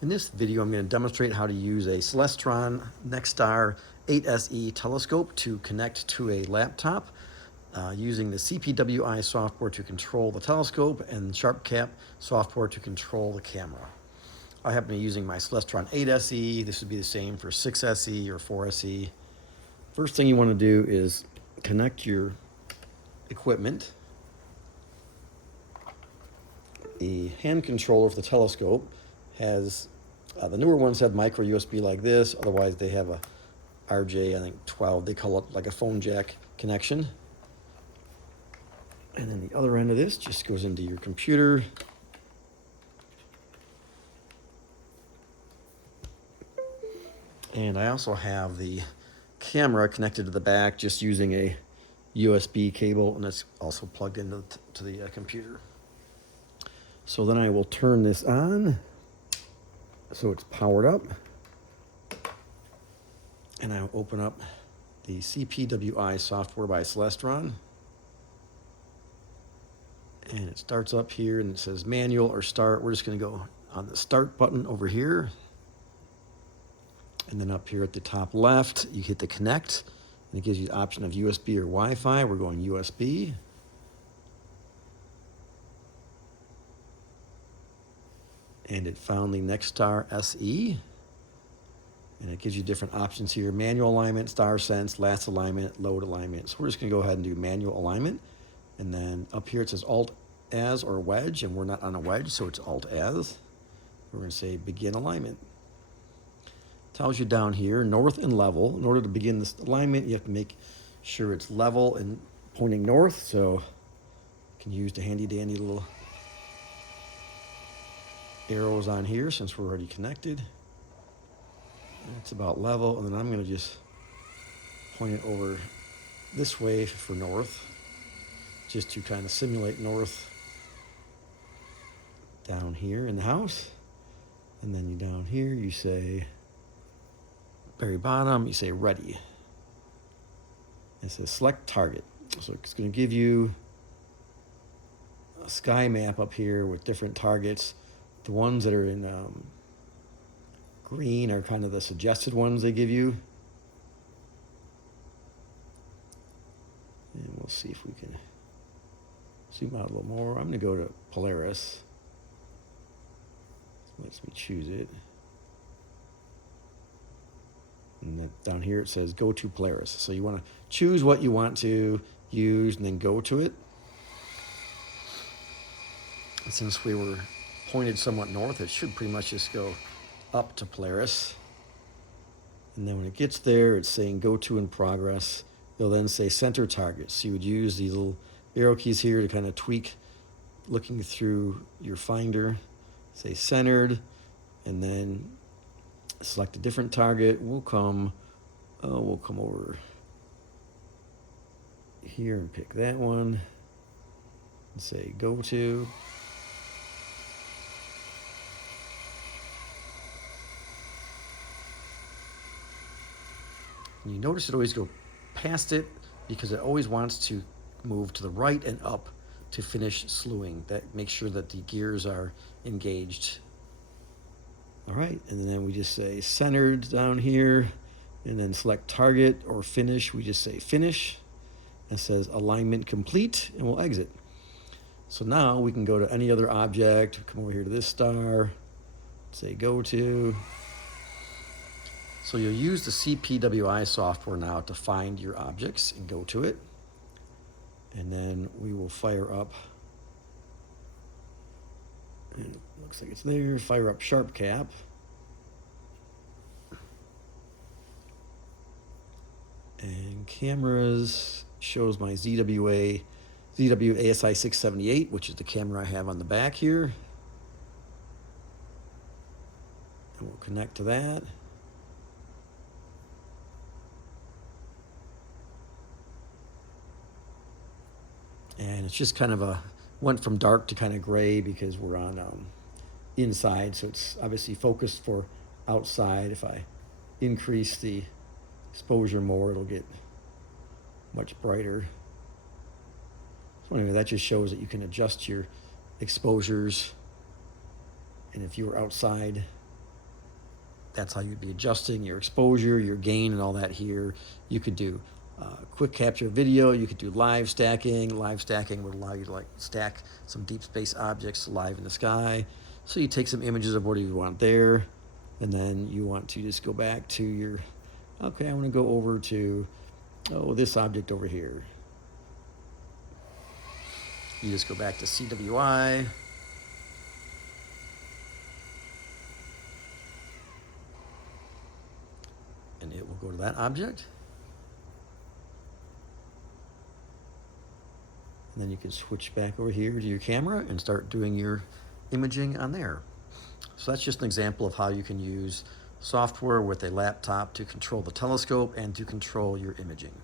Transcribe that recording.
In this video, I'm going to demonstrate how to use a Celestron NexStar 8SE telescope to connect to a laptop using the CPWI software to control the telescope and SharpCap software to control the camera. I happen to be using my Celestron 8SE. This would be the same for 6SE or 4SE. First thing you want to do is connect your equipment. The hand controller for the telescope has, the newer ones have micro USB like this, otherwise they have a RJ, I think 12, they call it like a phone jack connection. And then the other end of this just goes into your computer. And I also have the camera connected to the back just using a USB cable, and it's also plugged into the computer. So then I will turn this on so it's powered up, and I'll open up the CPWI software by Celestron, and it starts up here and it says manual or start. We're just going to go on the start button over here, and then up here at the top left you hit the connect, and it gives you the option of USB or Wi-Fi. We're going USB. And it found the NexStar SE, and it gives you different options here: manual alignment, star sense, last alignment, load alignment. So we're just going to go ahead and do manual alignment, and then up here it says alt as or wedge, and we're not on a wedge, so it's alt as. We're going to say begin alignment. Tells you down here north and level. In order to begin this alignment, you have to make sure it's level and pointing north, so you can use the handy dandy little arrows on here since we're already connected. It's about level, and then I'm going to just point it over this way for north, just to kind of simulate north down here in the house. And then you down here you say very bottom, you say ready. It says select target, so it's going to give you a sky map up here with different targets. The ones that are in green are kind of the suggested ones they give you. And we'll see if we can zoom out a little more. I'm going to go to Polaris. It lets me choose it. And then down here it says go to Polaris. So you want to choose what you want to use and then go to it. And since we were pointed somewhat north, it should pretty much just go up to Polaris. And then when it gets there, it's saying go to in progress. They'll then say center target. So you would use these little arrow keys here to kind of tweak looking through your finder. Say centered, and then select a different target. We'll come over here and pick that one and say go to. And you notice it always go past it because it always wants to move to the right and up to finish slewing. That makes sure that the gears are engaged. All right, and then we just say centered down here, and then select target or finish. We just say finish. It says alignment complete, and we'll exit. So now we can go to any other object, come over here to this star, say go to. So you'll use the CPWI software now to find your objects and go to it. And then we will fire up, and it looks like it's there, fire up SharpCap. And cameras shows my ZW ASI 678, which is the camera I have on the back here. And we'll connect to that. And it's just kind of went from dark to kind of gray because we're on inside, so it's obviously focused for outside. If I increase the exposure more, it'll get much brighter. So anyway, that just shows that you can adjust your exposures, and if you were outside That's how you'd be adjusting your exposure, your gain, and all that here. You could do quick capture video. You could do live stacking. Live stacking would allow you to like stack some deep space objects live in the sky. So you take some images of what you want there, and then you want to just go back to your, okay, I want to go over to, oh, this object over here. You just go back to CPWI. And it will go to that object. And then you can switch back over here to your camera and start doing your imaging on there. So that's just an example of how you can use software with a laptop to control the telescope and to control your imaging.